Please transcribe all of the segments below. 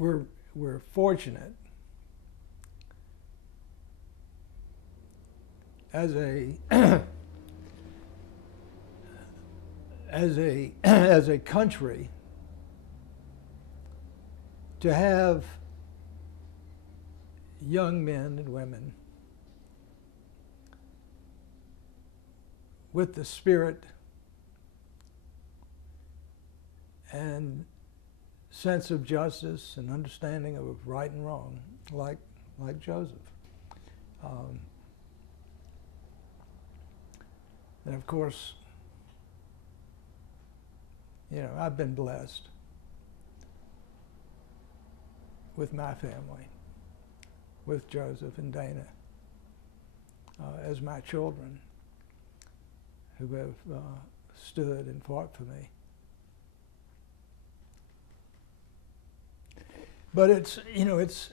we're fortunate as a as a country to have young men and women with the spirit and sense of justice and understanding of right and wrong, like Joseph. And of course, you know, I've been blessed with my family, with Joseph and Dana as my children who have stood and fought for me. But it's, you know, it's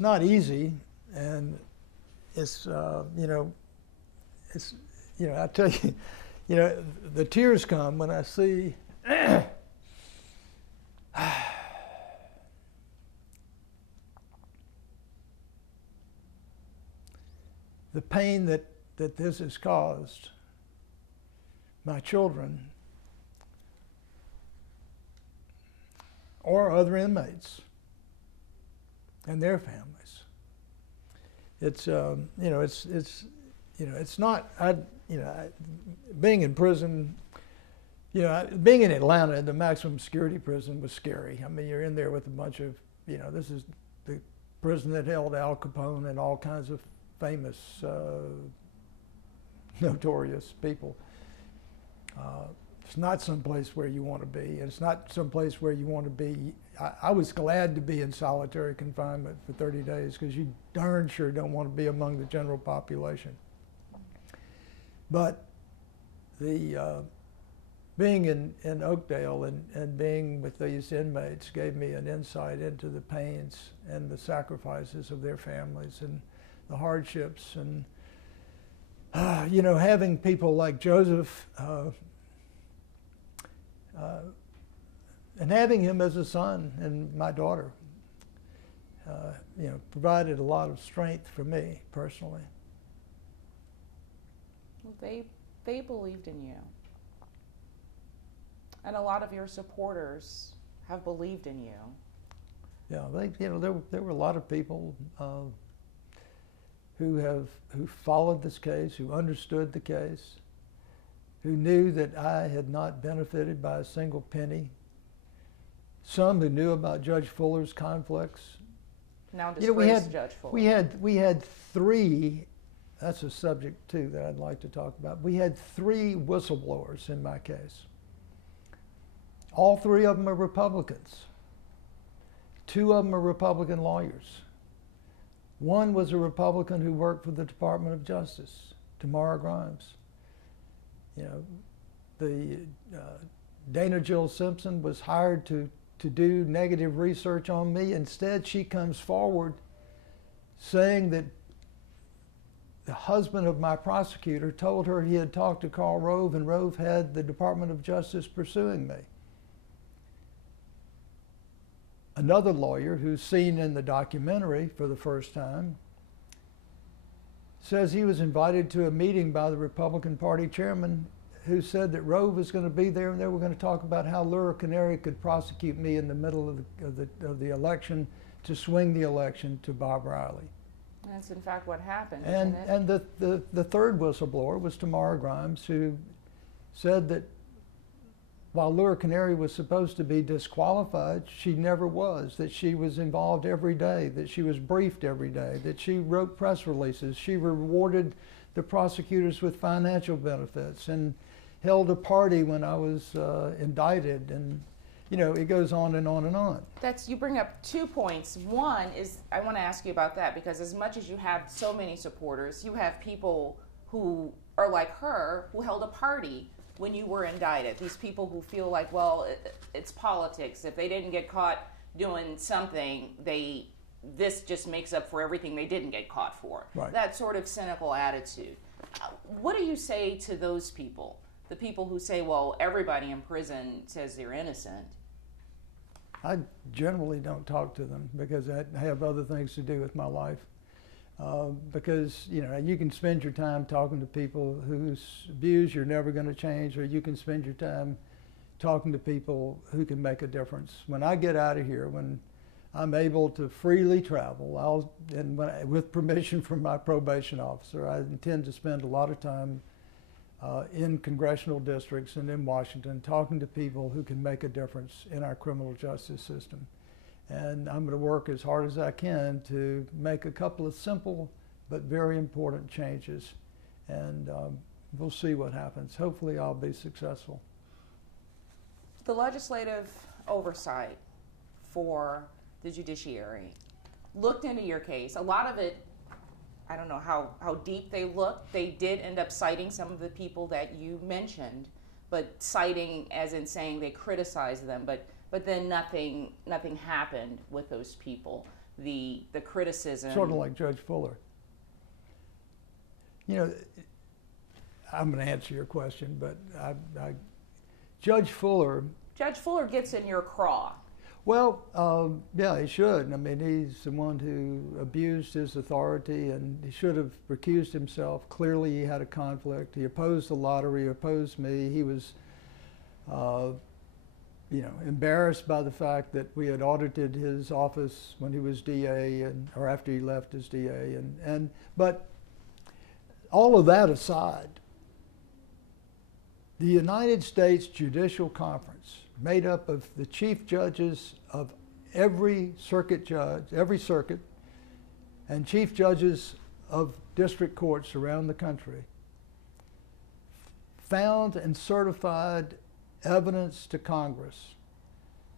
not easy, and it's, you know, it's, you know, I tell you, you know, the tears come when I see the pain that this has caused my children or other inmates and their families. It's you know, it's you know, it's not, being in prison, you know, being in Atlanta, the maximum security prison was scary. I mean, you're in there with a bunch of, you know, this is the prison that held Al Capone and all kinds of famous, notorious people. It's not someplace where you want to be. It's not someplace where you want to be. I was glad to be in solitary confinement for 30 days because you darn sure don't want to be among the general population. But the being in Oakdale and being with these inmates gave me an insight into the pains and the sacrifices of their families and the hardships, and you know, having people like Joseph and having him as a son and my daughter, you know, provided a lot of strength for me personally. Well, they believed in you, and a lot of your supporters have believed in you. Yeah, you know, there were a lot of people who followed this case, who understood the case, who knew that I had not benefited by a single penny. Some who knew about Judge Fuller's conflicts. Now disgrace Judge Fuller. We had three. That's a subject too that I'd like to talk about. We had three whistleblowers in my case. All three of them are Republicans. Two of them are Republican lawyers. One was a Republican who worked for the Department of Justice, Tamara Grimes. You know, the Dana Jill Simpson was hired to do negative research on me. Instead, she comes forward saying that the husband of my prosecutor told her he had talked to Karl Rove, and Rove had the Department of Justice pursuing me. Another lawyer who's seen in the documentary for the first time says he was invited to a meeting by the Republican Party chairman who said that Rove was going to be there and they were going to talk about how Laura Canary could prosecute me in the middle of the election to swing the election to Bob Riley. That's in fact what happened, and, isn't it? And the third whistleblower was Tamara Grimes, who said that while Laura Canary was supposed to be disqualified, she never was, that she was involved every day, that she was briefed every day, that she wrote press releases, she rewarded the prosecutors with financial benefits and held a party when I was indicted, and you know, it goes on and on and on. You bring up 2 points. One is, I want to ask you about that, because as much as you have so many supporters, you have people who are like her, who held a party when you were indicted. These people who feel like, well, it's politics. If they didn't get caught doing something, this just makes up for everything they didn't get caught for. Right. That sort of cynical attitude. What do you say to those people? The people who say, well, everybody in prison says they're innocent. I generally don't talk to them because I have other things to do with my life. Because you can spend your time talking to people whose views you're never going to change, or you can spend your time talking to people who can make a difference. When I get out of here, when I'm able to freely travel, with permission from my probation officer, I intend to spend a lot of time in congressional districts and in Washington talking to people who can make a difference in our criminal justice system. And I'm going to work as hard as I can to make a couple of simple but very important changes. And we'll see what happens. Hopefully I'll be successful. The legislative oversight for the judiciary looked into your case. A lot of it, I don't know how deep they looked. They did end up citing some of the people that you mentioned, but citing as in saying they criticized them. But then nothing happened with those people. The criticism. Sort of like Judge Fuller. I'm going to answer your question, but Judge Fuller. Judge Fuller gets in your craw. Well, yeah, he should. I mean, he's the one who abused his authority, and he should have recused himself. Clearly, he had a conflict. He opposed the lottery, opposed me. He was embarrassed by the fact that we had audited his office when he was DA or after he left as DA. But all of that aside, the United States Judicial Conference, made up of the chief judges of every circuit, and chief judges of district courts around the country, found and certified evidence to Congress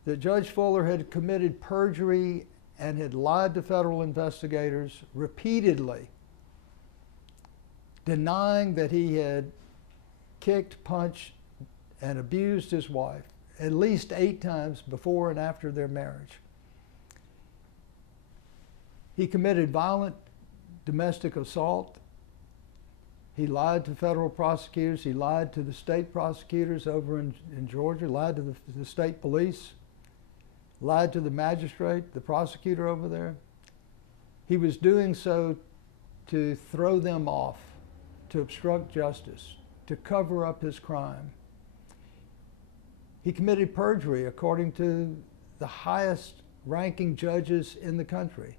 that Judge Fuller had committed perjury and had lied to federal investigators repeatedly, denying that he had kicked, punched, and abused his wife at least 8 times before and after their marriage. He committed violent domestic assault. He lied to federal prosecutors. He lied to the state prosecutors over in Georgia, lied to the state police, lied to the magistrate, the prosecutor over there. He was doing so to throw them off, to obstruct justice, to cover up his crime. He committed perjury according to the highest ranking judges in the country.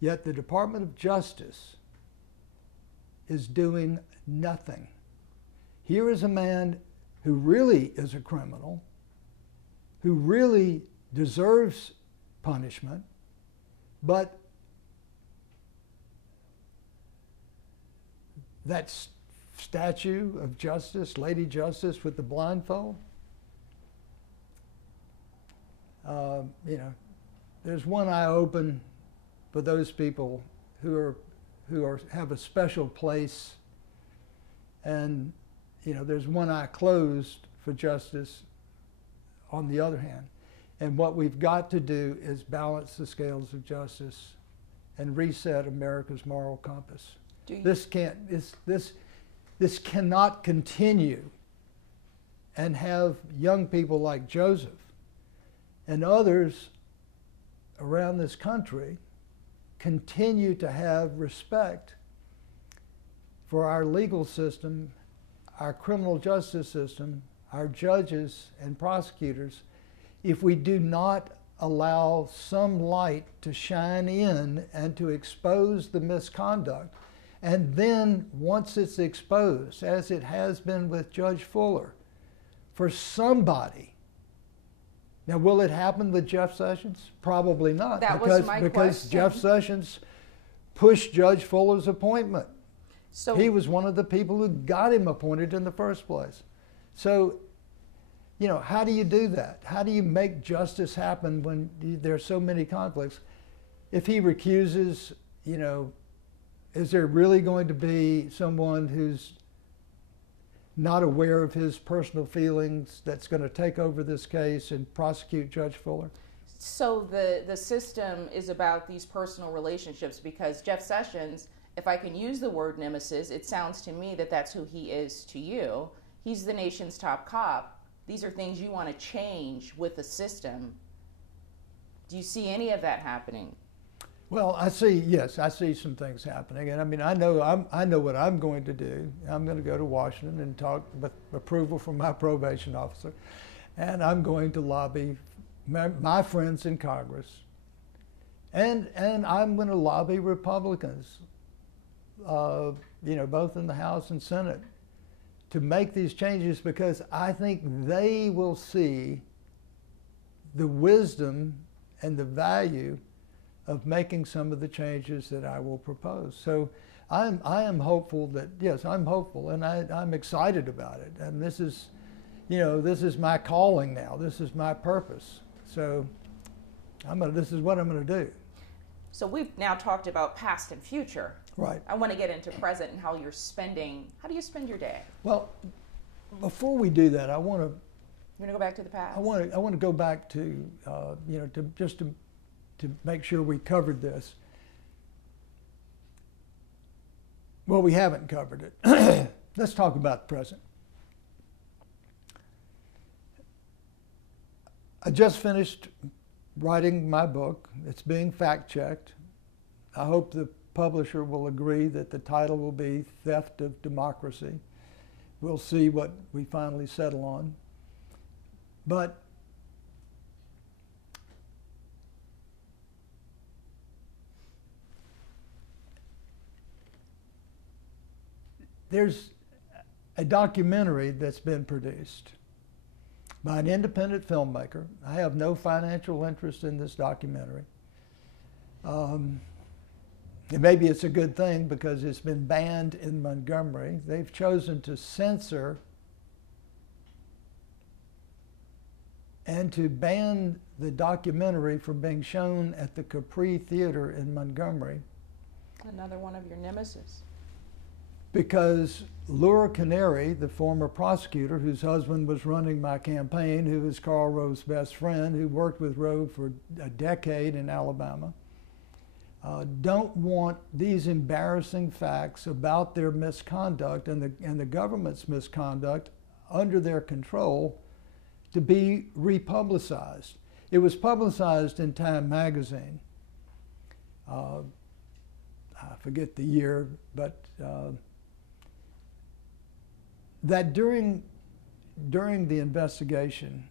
Yet the Department of Justice is doing nothing. Here is a man who really is a criminal, who really deserves punishment, but that statue of Justice, Lady Justice with the blindfold, there's one eye open for those people who have a special place, and there's one eye closed for justice on the other hand. And what we've got to do is balance the scales of justice and reset America's moral compass. This cannot continue and have young people like Joseph and others around this country continue to have respect for our legal system, our criminal justice system, our judges and prosecutors, if we do not allow some light to shine in and to expose the misconduct. And then once it's exposed, as it has been with Judge Fuller, for somebody. Now, will it happen with Jeff Sessions? Probably not. Because Jeff Sessions pushed Judge Fuller's appointment. So he was one of the people who got him appointed in the first place. So, how do you do that? How do you make justice happen when there's so many conflicts? If he recuses, is there really going to be someone who's not aware of his personal feelings that's going to take over this case and prosecute Judge Fuller? So the system is about these personal relationships, because Jeff Sessions, if I can use the word nemesis, it sounds to me that that's who he is to you. He's the nation's top cop. These are things you want to change with the system. Do you see any of that happening? Well, I see some things happening, and I mean, I know what I'm going to do. I'm going to go to Washington and talk with approval from my probation officer, and I'm going to lobby my friends in Congress, and I'm going to lobby Republicans, both in the House and Senate, to make these changes, because I think they will see the wisdom and the value of making some of the changes that I will propose. So I am hopeful that, yes, I'm hopeful, and I'm excited about it. And this is my calling now. This is my purpose. So this is what I'm going to do. So we've now talked about past and future. Right. I want to get into present and how do you spend your day? Well, before we do that, I want to. You want to go back to the past? I want to go back to, to make sure we covered this. Well, we haven't covered it. Let's talk about the present. I just finished writing my book. It's being fact-checked. I hope the publisher will agree that the title will be Theft of Democracy. We'll see what we finally settle on. But there's a documentary that's been produced by an independent filmmaker. I have no financial interest in this documentary. And maybe it's a good thing, because it's been banned in Montgomery. They've chosen to censor and to ban the documentary from being shown at the Capri Theater in Montgomery. Another one of your nemesis. Because Laura Canary, the former prosecutor whose husband was running my campaign, who was Karl Rove's best friend, who worked with Rove for a decade in Alabama, don't want these embarrassing facts about their misconduct and the government's misconduct under their control to be republicized. It was publicized in Time magazine. I forget the year, but that during the investigation,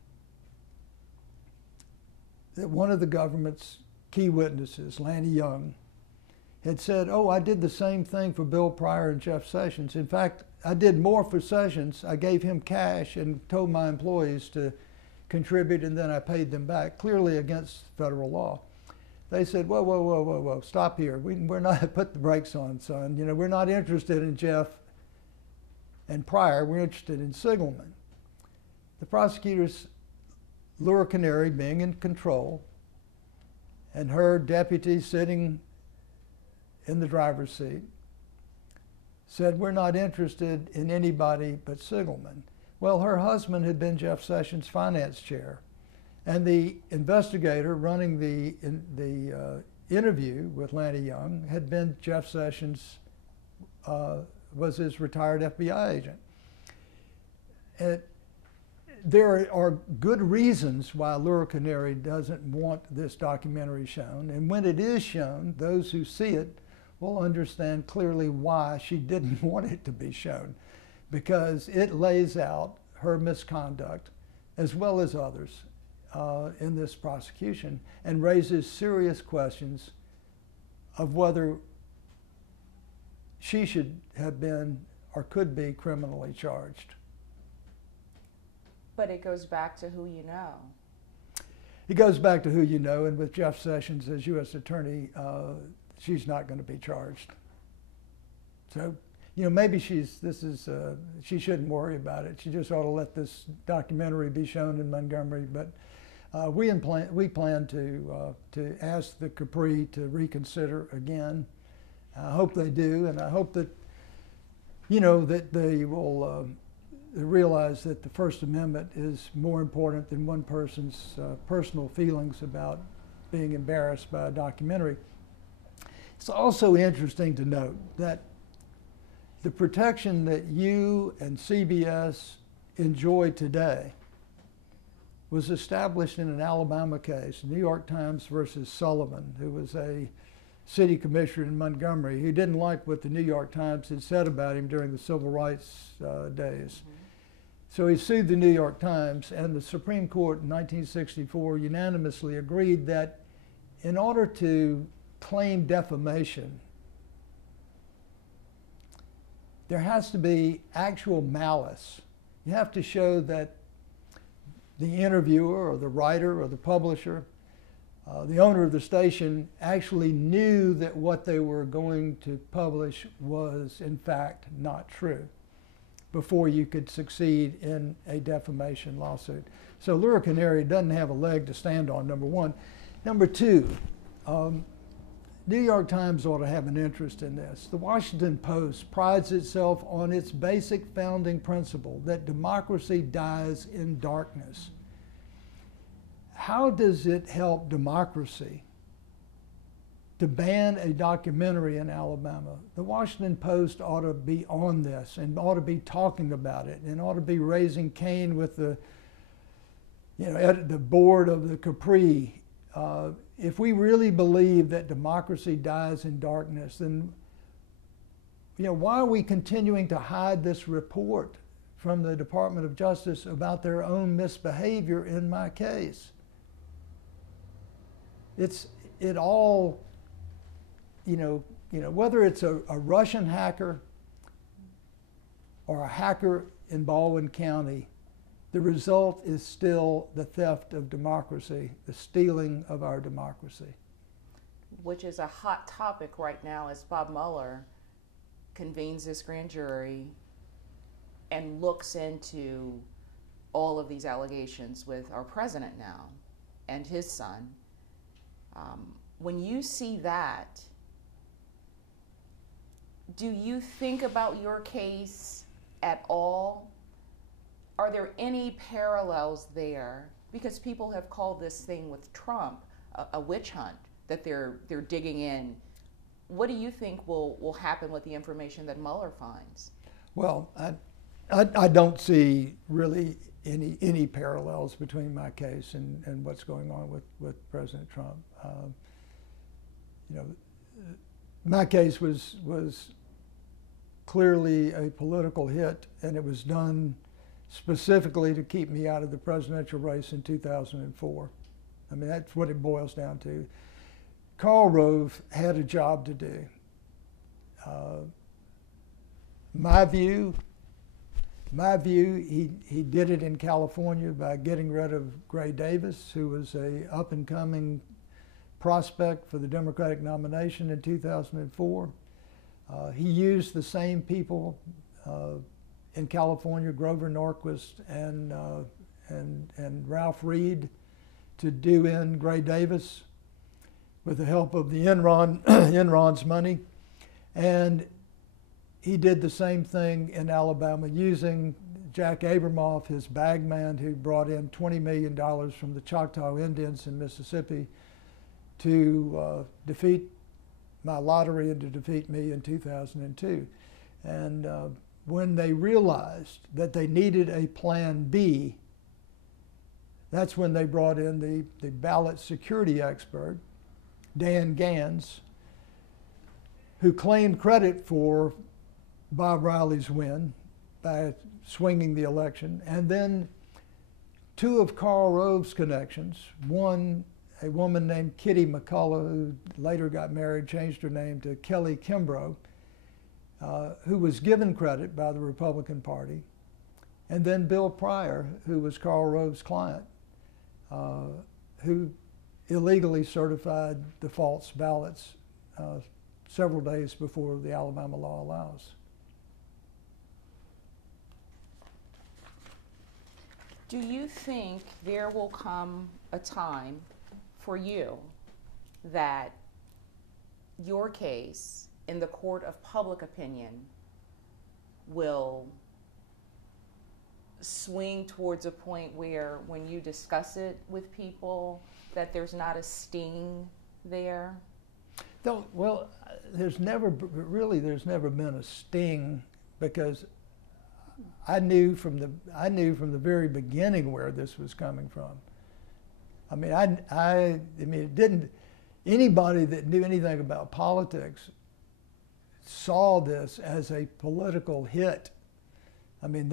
that one of the government's key witnesses, Lanny Young, had said, "Oh, I did the same thing for Bill Pryor and Jeff Sessions. In fact, I did more for Sessions. I gave him cash and told my employees to contribute, and then I paid them back," clearly against federal law. They said, "Whoa, whoa, whoa, whoa, whoa, stop here. We're not, put the brakes on, son. We're not interested in Jeff and Pryor. We're interested in Siegelman." The prosecutors, Laura Canary being in control, and her deputy sitting in the driver's seat, said, "We're not interested in anybody but Siegelman." Well, her husband had been Jeff Sessions' finance chair, and the investigator running the interview with Lanny Young had been Jeff Sessions, was his retired FBI agent. There are good reasons why Laura Canary doesn't want this documentary shown, and when it is shown, those who see it will understand clearly why she didn't want it to be shown, because it lays out her misconduct, as well as others, in this prosecution, and raises serious questions of whether she should have been or could be criminally charged. But it goes back to who you know. It goes back to who you know, and with Jeff Sessions as U.S. Attorney, she's not going to be charged. So, maybe she shouldn't worry about it. She just ought to let this documentary be shown in Montgomery. But we plan to ask the Capri to reconsider again. I hope they do, and I hope that that they will realize that the First Amendment is more important than one person's personal feelings about being embarrassed by a documentary. It's also interesting to note that the protection that you and CBS enjoy today was established in an Alabama case, New York Times versus Sullivan, who was a city commissioner in Montgomery. He didn't like what the New York Times had said about him during the civil rights days. So he sued the New York Times, and the Supreme Court in 1964 unanimously agreed that in order to claim defamation, there has to be actual malice. You have to show that the interviewer or the writer or the publisher, the owner of the station, actually knew that what they were going to publish was in fact not true before you could succeed in a defamation lawsuit. So Lura Canary doesn't have a leg to stand on, number one. Number two, New York Times ought to have an interest in this. The Washington Post prides itself on its basic founding principle that democracy dies in darkness. How does it help democracy to ban a documentary in Alabama? The Washington Post ought to be on this and ought to be talking about it and ought to be raising Cain with the, the board of the Capri. If we really believe that democracy dies in darkness, then why are we continuing to hide this report from the Department of Justice about their own misbehavior in my case? It all, whether it's a Russian hacker or a hacker in Baldwin County, the result is still the theft of democracy, the stealing of our democracy. Which is a hot topic right now as Bob Mueller convenes this grand jury and looks into all of these allegations with our president now and his son. When you see that, do you think about your case at all? Are there any parallels there? Because people have called this thing with Trump a witch hunt, that they're digging in. What do you think will happen with the information that Mueller finds? Well, I don't see really any parallels between my case and what's going on with President Trump. My case was clearly a political hit, and it was done specifically to keep me out of the presidential race in 2004. I mean, that's what it boils down to. Karl Rove had a job to do. My view, he did it in California by getting rid of Gray Davis, who was a up-and-coming prospect for the Democratic nomination in 2004. He used the same people in California, Grover Norquist and Ralph Reed, to do in Gray Davis with the help of the Enron's money. And he did the same thing in Alabama using Jack Abramoff, his bagman, who brought in $20 million from the Choctaw Indians in Mississippi to defeat my lottery and to defeat me in 2002. And when they realized that they needed a plan B, that's when they brought in the ballot security expert, Dan Gans, who claimed credit for Bob Riley's win by swinging the election. And then two of Karl Rove's connections, one, a woman named Kitty McCullough, who later got married, changed her name to Kelly Kimbrough, who was given credit by the Republican Party, and then Bill Pryor, who was Karl Rove's client, who illegally certified the false ballots several days before the Alabama law allows. Do you think there will come a time for you that your case in the court of public opinion will swing towards a point where when you discuss it with people that there's not a sting there? Well, there's never been a sting, because I knew from the very beginning where this was coming from. I mean, I mean, it didn't. Anybody that knew anything about politics saw this as a political hit. I mean,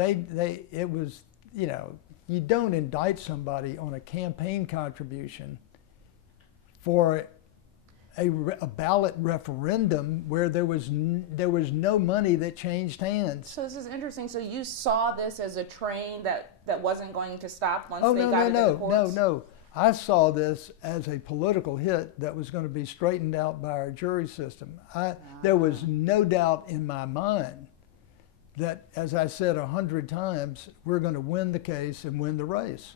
it was, you know, you don't indict somebody on a campaign contribution for a ballot referendum where there was no money that changed hands. So this is interesting. So you saw this as a train that wasn't going to stop once Oh, they no, got no, into the no, courts? no. I saw this as a political hit that was going to be straightened out by our jury system. There was no doubt in my mind that, as I said 100 times, we're going to win the case and win the race.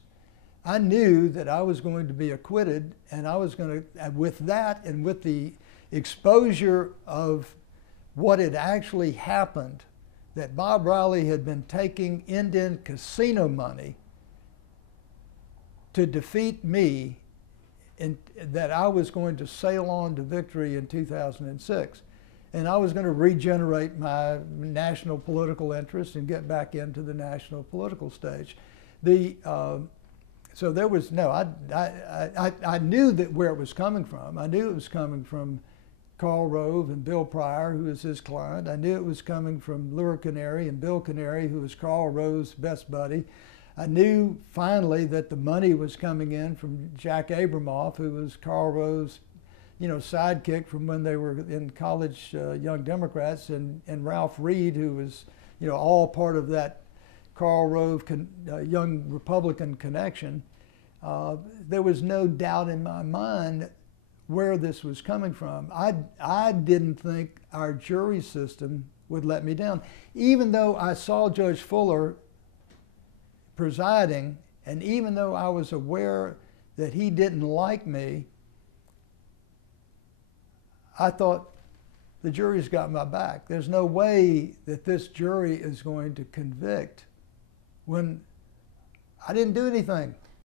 I knew that I was going to be acquitted, and I was going to, with that and with the exposure of what had actually happened, that Bob Riley had been taking Indian casino money to defeat me, and that I was going to sail on to victory in 2006. And I was going to regenerate my national political interest and get back into the national political stage. So there was no, I knew that where it was coming from. I knew it was coming from Karl Rove and Bill Pryor, who was his client. I knew it was coming from Lure Canary and Bill Canary, who was Karl Rove's best buddy. I knew finally that the money was coming in from Jack Abramoff, who was Karl Rove's, you know, sidekick from when they were in college, Young Democrats, and Ralph Reed, who was, you know, all part of that Karl Rove Young Republican connection. There was no doubt in my mind where this was coming from. I didn't think our jury system would let me down, even though I saw Judge Fuller presiding, and even though I was aware that he didn't like me, I thought, the jury's got my back. There's no way that this jury is going to convict when I didn't do anything.